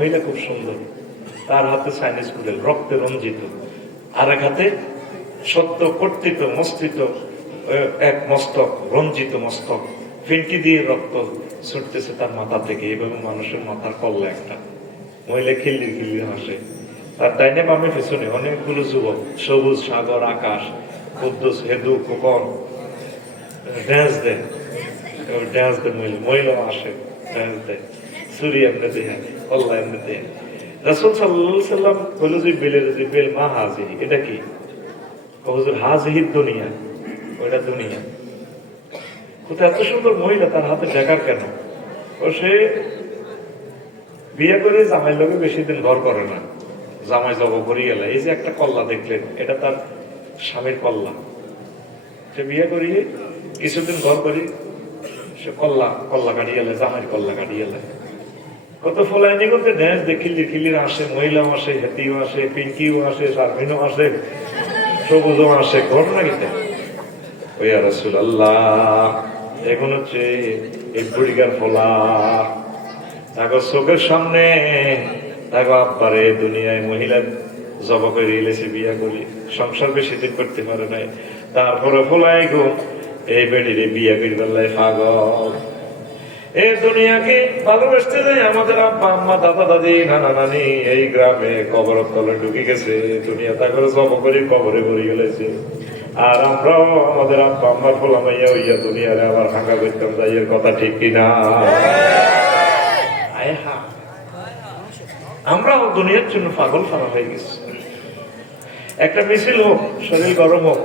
মহিলা খুব সুন্দর। তার হাতে চাইনিজ কুড়েল রক্তে রঞ্জিত। আর এক হাতে সত্য কর্তৃত মস্তিত এক মস্তক, রঞ্জিত মস্তক। ফিনকি দিয়ে রক্ত ছুটতেছে তার মাথা থেকে। এবং মানুষের মাথার কল্লা একটা। মহিলা খিল্লি খিল্লি হাসে। তার ডাইনে বামে পেছনে অনেকগুলো যুবক, সবুজ সাগর, আকাশ, কুদ্দুস, হেদু কোকন ড্যান্স দেয়। ড্যান্স দেয় মহিলা। মহিলা আসে ড্যান্স দেয়। রাসুল সাল্লাম যে বেলের যে, বেল মা এটা কি? হুজুর হাজিহির দুনিয়া। ওইটা দুনিয়া। কোথায় এত সুন্দর মহিলা, তার হাতে কেন? ও সে বিয়ে করে জামাই লোকে বেশি দিন ঘর করে না। জামাই জব করি গেল। এই যে একটা কল্লা দেখলেন, এটা তার স্বামীর কল্লা। সে বিয়ে করিয়ে কিছুদিন ঘর করি, সে কল্লা কল্লা কাটিয়ে জামাইয়ের কল্লা কাটিয়ে কত ফলাইনি করতে ড্যান্স দেখিলি খিলির আসে মহিলাও আসে হেতিও আসে পিঙ্কিও আসে শারমিনও আসে সবুজও আসে ঘটনা কিন্তু ওই রসুল আল্লাহ এখন হচ্ছে এই বুড়িগার ফলা। তাকে চোখের সামনে তাকে আব্বারে দুনিয়ায় মহিলা জব করে এলেছে বিয়া করি সংসার বেশি দিন করতে পারে নাই। তারপরে ফলাই গো এই বেডিরে বিয়া করি পাগল। এই দুনিয়াকে ভালোবাসতে যাই আমাদের আব্বা, আম্মা, দাদা, দাদি, নানা, নানি। এই গ্রামে কবর তলে ঢুকে গেছে, দুনিয়া তা করে জব করে কবরে ভরে গেলেছে। আর আমরাও আমাদের আব্বা, আম্মার ফোলা মাইয়া হইয়া দুনিয়ারে আবার ভাঙা করতাম, যাই এর কথা ঠিক কিনা। আমরাও দুনিয়ার জন্য পাগল ফারা হয়ে গেছি। একটা মিছিল হোক, শরীর গরম হোক,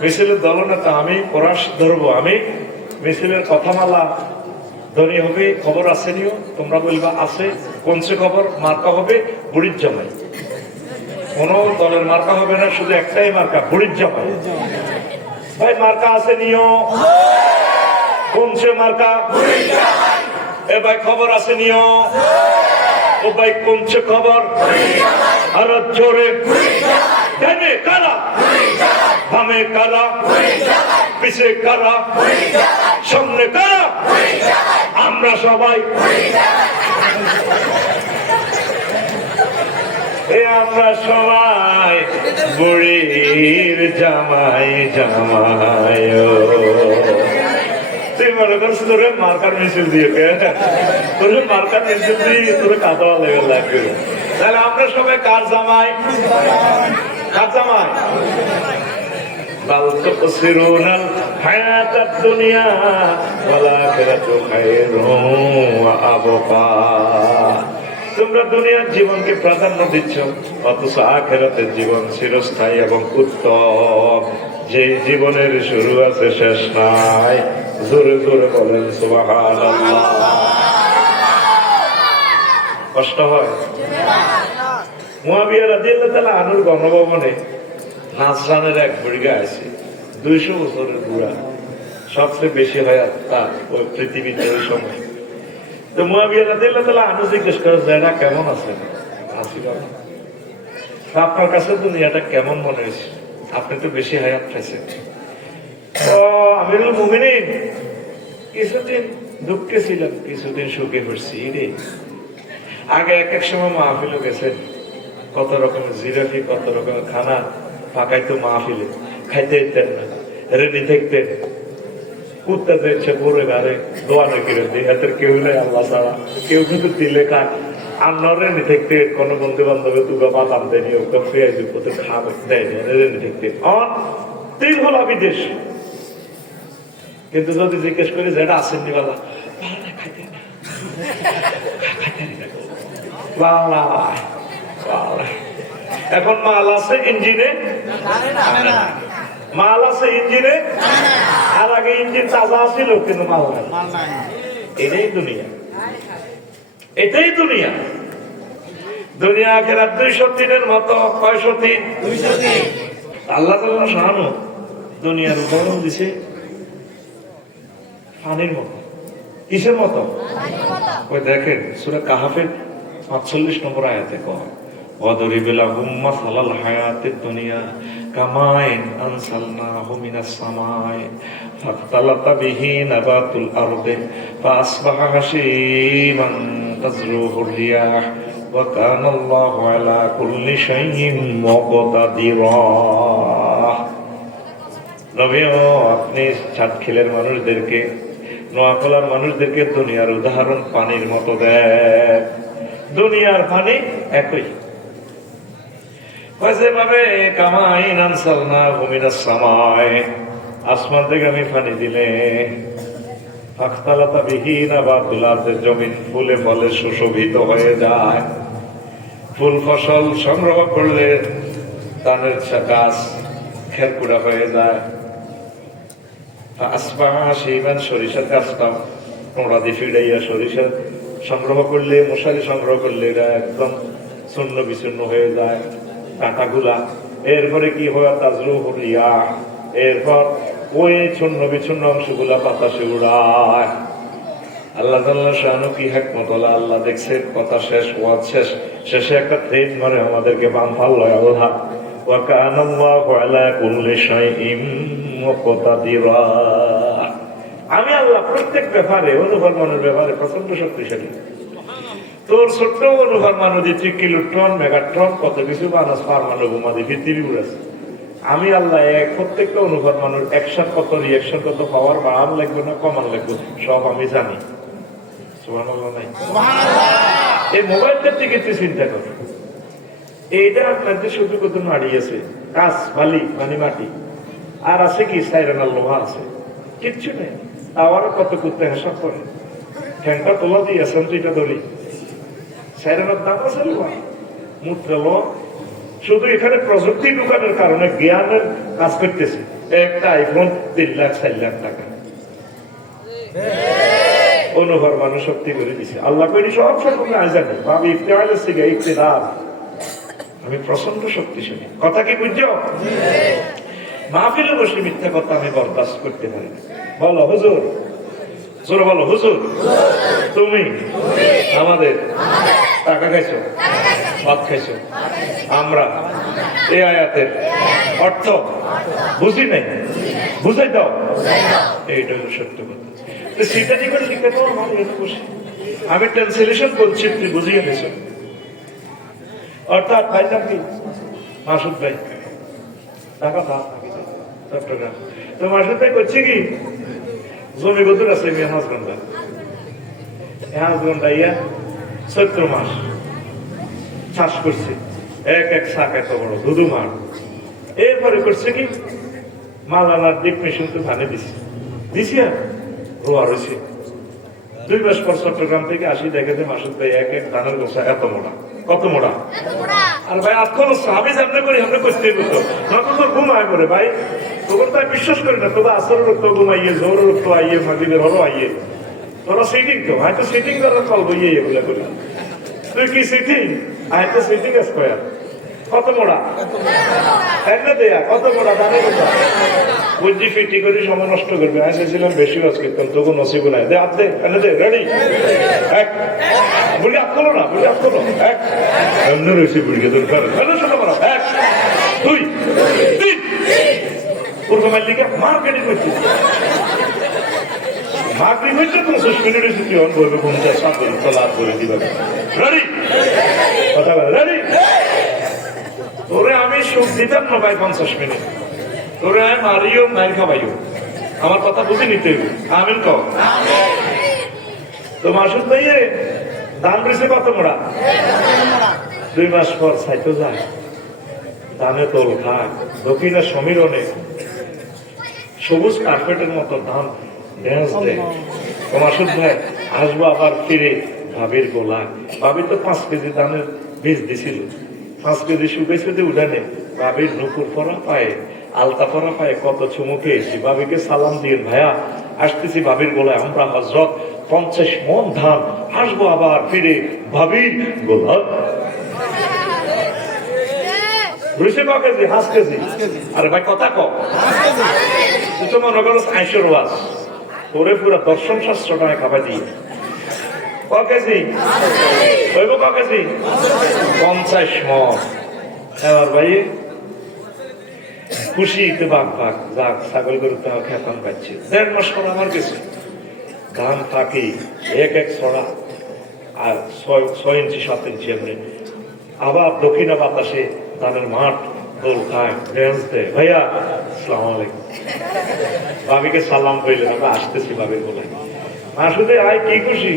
মিছিলের দলনেতা আমি, পরাশ ধরবো আমি, মিছিলের কথামালা ধনী হবে খবর আসেনিও তোমরা বলবা আছে, কোনসে খবর, মার্কা হবে বুড়ির জমাই কোন দলের মার্কা হবে না, শুধু একটাই মার্কা বুড়ির জমাই ভাই, মার্কা আসেনিও কোনসে মার্কা? এ ভাই, খবর আছে, নিও। ও ভাই, কোনসে খবর? আর জোরে। ডানে কারা? বামে কারা? পিছে কারা? সামনে কারা? আমরা সবাই আমরা সবাই বুড়ির জামাই জামাই তুই মনে করছ তোর মার্কার মিছিল দিয়ে তোর মার্কার মিছিল দিয়ে তোর কাঁদা লেগে লাগবে। তাহলে আমরা সবাই কার জামাই? কার জামাই? বাল তো সিরোনাল الحياة الدنيا والآخرة خير وأبقى তোমরা দুনিয়ার জীবনকে প্রাধান্য দিচ্ছ অথচ আখেরাতের জীবন চিরস্থায়ী এবং উত্তম যে জীবনের শুরু আছে শেষ নাই জোরে জোরে বলেন সুবাহান কষ্ট হয় মুয়াবিয়া রাদিয়াল্লাহু তাআলা আনুর গণভবনে নাসরানের এক বুড়িগা আছে দুইশো বছরের বুড়া। সবচেয়ে বেশি হয় তার ওই পৃথিবীতে ওই সময়। তো মুয়াবিয়া রাদিয়াল্লাহু তাআলা আনু জিজ্ঞেস করে জায়গা কেমন আছে? তা আপনার কাছে দুনিয়াটা কেমন মনে হয়েছে? আপনি তো বেশি হায়াত খাইছেন তো আমিরুল কিছুদিন দুঃখে ছিলাম কিছুদিন সুখে পড়ছি রে। আগে এক এক সময় মাহফিল গেছেন। কত রকমের জিরাফি কত রকমের খানা পাকাইতো মাহফিলে। খাইতে দিতেন না, রেডি থাকতেন। কুত্তা দেখছে পরে গাড়ে দোয়ানো কিনে দিই হাতের কেউ নেই আল্লাহ ছাড়া। কেউ কিন্তু দিলে খায় আর নরেনি থাকতে, কোনো বন্ধু বান্ধবে তুগা বাদাম দেনি ওকে পেঁয়াজ পোতে খাবে দেয় রেডি থাকতে। অন তিন হলো বিদেশ। কিন্তু যদি জিজ্ঞেস করি যেটা আসেননি বাবা? খাইতে না। এখন মাল আছে ইঞ্জিনে? মাল আছে ইঞ্জিনে? আর আগে ইঞ্জিন তাজা ছিল কিন্তু মাল নাই। এটাই দুনিয়া। এটাই দুনিয়া। দুনিয়া আখের দুইশো তিনের মতো কয়শো তিন? আল্লাহ তাল্লাহ শাহানু দুনিয়ার উদাহরণ দিছে পানির মতো। কিসের মতো? ওই দেখেন সুরা কাহাফের পাঁচচল্লিশ নম্বর আয়াতে কয় وضرب لهم مثل الحياة الدنيا كماء أنزلناه من السماء فاختلط به نبات الأرض فأصبح هشيما تزروه الرياح وكان الله على كل شيء مقتدرا নবীও আপনি চাটখিলের মানুষদেরকে নোয়াখলার মানুষদেরকে দুনিয়ার উদাহরণ পানির মতো দেয় দুনিয়ার পানি একই যেভাবে কামাই নানসাল না ভূমিনা সামায় আসমান থেকে আমি পানি দিলে। আখতালাতা বিহীন আবার দুলাতে জমিন ফুলে ফলে সুশোভিত হয়ে যায়। ফুল ফসল সংগ্রহ করলে ধানের গাছ খেরকুড়া হয়ে যায়। আসবাহা সেইমান সরিষার গাছটা নোড়া দিয়ে ফিরাইয়া সরিষা সংগ্রহ করলে, মশারি সংগ্রহ করলে এটা একদম শূন্য বিচ্ছিন্ন হয়ে যায়। কাঁটাগুলা এরপরে কি হয় তাজরু হলিয়া এরপর ওই ছন্ন বিচ্ছিন্ন অংশগুলা বাতাসে উড়ায় আল্লাহ তাল্লাহ শাহানু কি হেকমত হলো আল্লাহ দেখছে কথা শেষ ওয়াজ শেষ শেষে একটা ট্রেন মারে আমাদেরকে বাম ফাল্লায় আল্লাহ وكان الله على كل شيء مقتدرا আমি আল্লাহ প্রত্যেক ব্যাপারে অনুভরমানের ব্যাপারে প্রচন্ড শক্তিশালী তোর ছোট্ট অনুভরমান যে তুই কিলোট্রন মেগাট্রন কত কিছু মানুষ পারমাণু বোমা দিয়ে পৃথিবী উড়াছে আমি আল্লাহ এক প্রত্যেকটা অনুভব মানুষ একশন কত রিয়েকশন কত পাওয়ার বাড়ান লাগবে না কমান লাগবে সব আমি জানি। এই মোবাইলটার দিকে তুই চিন্তা কর। এইটা আপনার যে শুধু কত মাড়ি আছে কাজ বালি মানে মাটি। আর আছে কি সাইরান লোহা আছে। কিচ্ছু নেই। আবার কত করতে হেসাব করে ঠ্যাংটা তোলা দিয়ে আছেন তো এটা ধরি। সাইরানের দাম আছে শুধু এখানে প্রযুক্তি ঢুকানোর কারণে জ্ঞানের কাজ করতেছে। একটা আইফোন তিন লাখ চার লাখ টাকা। অনুভব মানুষ শক্তি করে দিছে। আল্লাহ করি সব জানি। ভাবি ইফতেহাল থেকে ইফতেদার। আমি প্রচণ্ড শক্তিশালী। কথা কি বুঝছ? মাহফিলে বসে মিথ্যা কথা আমি বরদাস্ত করতে পারি না। বলো হুজুর। জোরে বলো হুজুর। তুমি? আমাদের? টাকা খাইছো? ভাত খাইছো? আমরা। এই আয়াতের অর্থ? বুঝি নাই? বুঝাই দাও। এইটা হলো সত্য কথা। তো সেটা শিখতে আমার বসে। আমি ট্রান্সলেশন বলছি তুই বুঝিয়ে নিছো অর্থাৎ ভাই নাম কি? মাসুদ ভাই। টাকা নাকি চট্টগ্রাম তো মাসুদ ভাই করছে কি? জমি কদুর আছে? মেয়ে হাজগন্ডা ইয়া। চৈত্র মাস। চাষ করছে। এক এক শাক এত বড় দুদু মাঠ এরপরে করছে কি? মাল আনার দিক মেশিন তো ধানে দিছে। দিছি আর রোয়া রয়েছে। দুই মাস পর চট্টগ্রাম থেকে আসি দেখে যে মাসুদ ভাই এক এক ধানের গোসা এত মোটা কত মোটা আর ভাই আজকাল আমি জানতে করি আমরা করতে করতো নতুন তো ঘুমায় করে ভাই। তখন তো আমি বিশ্বাস করি না তবে আসর লোক তো ঘুমাইয়ে জোর লোক তো আইয়ে মাগিদের হলো আইয়ে। তোরা সিটিং তো, হয়তো সিটিং করার চলবো ইয়ে এগুলা করি তুই কি সিটিং হয়তো সিটিং স্কোয়ার কত মোড়া? এনে দেয়া, কত মোড়া? জানে কথা। বুদ্ধি ফিটি করে সময় নষ্ট করবে। আমি চাইছিলাম বেশি কাজ করতাম তবু নসিব নাই। দে, হাত দে এনে দে রেডি এক। বুড়ি হাত করো না বুড়ি হাত করো এক। এমনি রয়েছে বুড়িকে দরকার। এনে শোনো করো এক। দুই। তিন। পূর্ব মাল্লিকে মার্কেটিং করছি। মার্কেটিং হচ্ছে পঁচিশ মিনিট এসে তুই অন পঞ্চাশ সাত দিন লাভ করে দিবে। রেডি কথা বলে রেডি তোরে আমি সুখ দিতাম না পঞ্চাশ মিনিট। তোরে আমি মারিও মার খাবাইও আমার কথা বুঝে নিতে আমিন কও। তো মাসুদ ভাইয়ে দাম বেশি কত মোড়া? দুই মাস পর সাইতো যায়। ধানে তোল খায় দক্ষিণের সমীরণে। সবুজ কার্পেটের মতো ধান। ড্যান্স দেয় তো মাসুদ ভাই আসব আবার ফিরে ভাবির গোলা ভাবি তো পাঁচ কেজি ধানের বীজ দিছিল পাঁচ কেজি শুকাইছে দিয়ে উঠানে ভাবির নুপুর পরা পায়ে আলতা পরা পায়ে কত চুমুকে এসি ভাবিকে সালাম দিয়ে ভাইয়া আসতেছি ভাবির গোলায় আমরা হজরত পঞ্চাশ মন ধান আসব আবার ফিরে ভাবির গোলা বুঝতে ক কেজি হাঁস কেজি আরে ভাই কথা মনে করো আইসর ওয়াজ তোরে পুরা দর্শন শাস্ত্র খাবার দিয়ে ক কেজি হইব ক খুশি তো বাঘ বাঘ যাক, ছাগল গরু পাচ্ছি। দেড় মাস আমার কিছু ধান থাকি এক এক ছড়া, আর ছয় ইঞ্চি, সাত ইঞ্চি এমনি। আবার দক্ষিণা বাতাসে ধানের মাঠ দোল খায় ভাইয়া ভাবিকে সালাম আমরা আসতেছি ভাবির বলে আসলে আয় কি খুশি?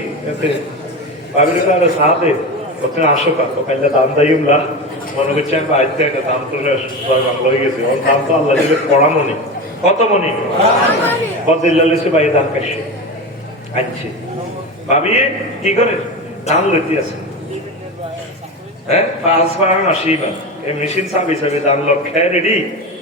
ভাবির কারে সাহায্যে ওখানে আসো কা ওখানে দাম দাইম না। মনে করছে আমি আজকে একটা দাম ছয় বাংলা হয়ে গেছে। ওর দাম তো আল্লাহ দিলে পড়া মনি কত মনি বদিল্লালিসে বাই দাম কাশি আনছে। ভাবি, কি করে? ধান লইতে আছে। হ্যাঁ পাঁচ বার মাসি এই মেশিন চাপ হিসাবে দাম লোক রেডি?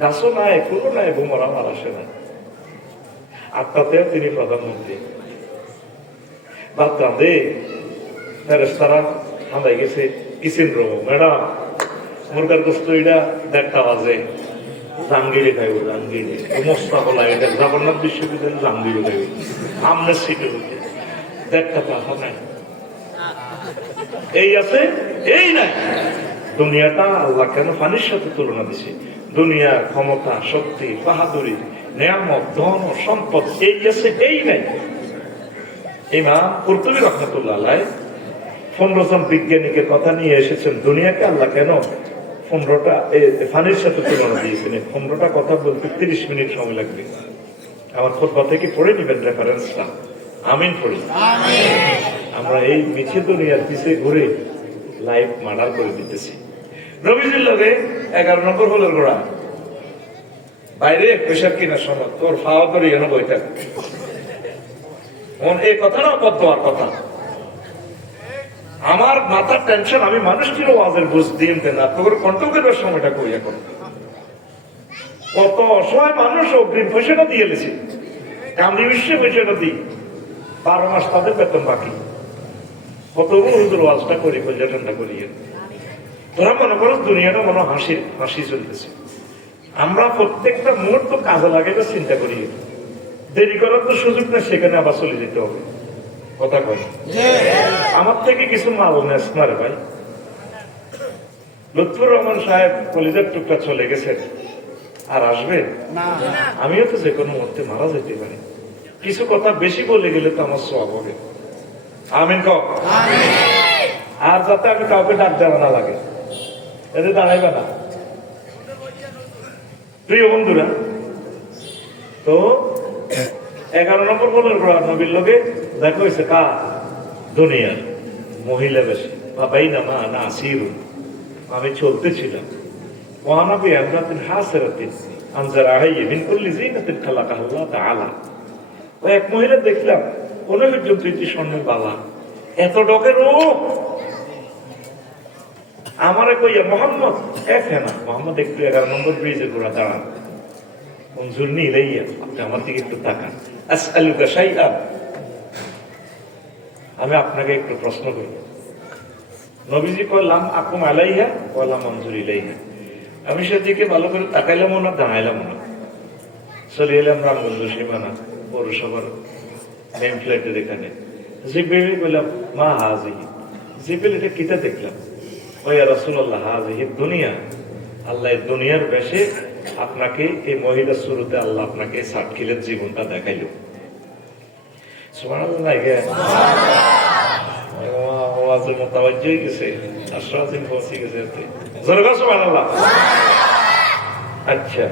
গাছও নাই ফুলও নাই ভোমরা আমার আসে না আত্মাতেও তিনি প্রধানমন্ত্রী। বাদ কাঁদে হাঁদাই গেছে ম্যাডাম, মুরগার এটা দেড়টা বাজে। জাঙ্গিরে খাইব জাঙ্গিরে এটা জগন্নাথ বিশ্ববিদ্যালয় জাঙ্গিরে খাইব। আমনের সিটে উঠে দেড়টা নাই। এই আছে, এই নাই। দুনিয়াটা আল্লাহ কেন পানির সাথে তুলনা দিছে? দুনিয়া ক্ষমতা শক্তি বাহাদুরি নিয়ামত ধন সম্পদ এই আছে এই নাই। ইমাম কুরতুবি রহমতুল্লাহ আলাই পনেরো জন বিজ্ঞানীকে কথা নিয়ে এসেছেন দুনিয়াকে আল্লাহ কেন পনেরোটা ফানির সাথে তুলনা দিয়েছেন? পনেরোটা কথা বলতে তিরিশ মিনিট সময় লাগবে। আমার খোদবা থেকে পড়ে নিবেন রেফারেন্সটা আমিন পড়ি। আমরা এই মিছে দুনিয়ার পিছে ঘুরে লাইফ মার্ডার করে দিতেছি। রবিজির লগে এগারো নম্বর হলো গোড়া। বাইরে প্রেশার কিনা সময় তোর ফাওয়া করে এনে বই থাক। মন এই কথাটা অবদ্ধ হওয়ার কথা। আমার মাথার টেনশন আমি মানুষটির ওয়াজের বুঝ দিয়ে না। তোর কন্ট্রোল সময়টা কই এখন? কত অসহায় মানুষ অগ্রিম পয়সাটা দিয়ে এলেছে কান্দি বিশ্বে পয়সাটা দিই বারো মাস তাদের বেতন বাকি। কত হুজুর ওয়াজটা করি কলিজা ঠান্ডা করি। তোরা মনে করো দুনিয়াটা মনে হাসি হাসি চলতেছে। আমরা প্রত্যেকটা মুহূর্ত কাজে লাগে এটা চিন্তা করি দেরি করার তো সুযোগ না সেখানে আবার চলে যেতে হবে। কথা কয়? আমার থেকে কিছু মাল নেস না রে ভাই। লুৎফুর রহমান সাহেব কলিজার টুকরা চলে গেছেন আর আসবে? আমিও তো যে কোনো মুহূর্তে মারা যেতে পারি। কিছু কথা বেশি বলে গেলে তো আমার সব হবে। আমিন ক আর যাতে আমি কাউকে ডাক দেওয়া না লাগে। এতে দাঁড়াইবে না। প্রিয় বন্ধুরা, তো এগারো নম্বর বলার পর নবীর লোকে দেখো হয়েছে কা দুনিয়ার মহিলা বেশি। বাবাই না মা, না আসির। আমি চলতেছিলাম। ওয়ানাবি আমরাতিন হাসরাতিন, আনজার আহাইয়ে মিন কুল্লি জিনাতিন খালাকাহা আল্লাহ তাআলা। ও এক মহিলা দেখলাম পর্যন্ত এটি স্বর্ণের বালা এত ডকের ও আমারে কইয়া, মোহাম্মদ, এক না। মোহাম্মদ একটু এগারো নম্বর ব্রিজের ঘোড়া দাঁড়ান। মঞ্জুর নিলেইয়া আপনি আমার দিকে একটু তাকান। আসআলুকা শাইআ আমি আপনাকে একটু প্রশ্ন করি। নবীজি কইলাম আকুম আলাইহা কইলাম মঞ্জুর ইলাইহা। আমি সেদিকে ভালো করে তাকাইলাম না, দাঁড়াইলাম না। চলে এলাম রামগঞ্জ সীমানা পৌরসভার নেম ফ্ল্যাটের এখানে। জিপেলে বললাম মা হাজি জিপেল এটা কিতা দেখলাম? দুনিয়া, আল্লাহ দুনিয়ার আপনাকে এই মহিলা শুরুতে আল্লাহ আপনাকে আচ্ছা।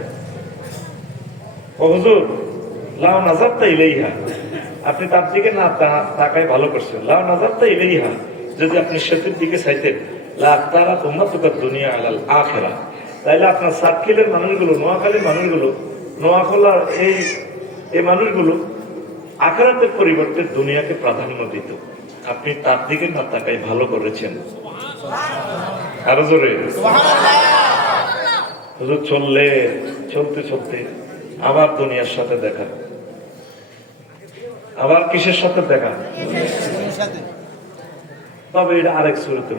আপনি তার দিকে না তাকায় ভালো করছেন। লাও নাজার তা ইলাইহা, যদি আপনি সেতুর দিকে চাইতেন। লা তারা তোমরা তো দুনিয়া আলাল আখেরা। তাইলে আপনার সাতক্ষীলের মানুষগুলো নোয়াখালীর মানুষগুলো নোয়াখোলার এই এই মানুষগুলো আখেরাতের পরিবর্তে দুনিয়াকে প্রাধান্য দিত। আপনি তার দিকে না তাকাই ভালো করেছেন। আরও জোরে। চললে চলতে চলতে আবার দুনিয়ার সাথে দেখা। আবার কিসের সাথে দেখা? তবে এটা আরেক সুরতে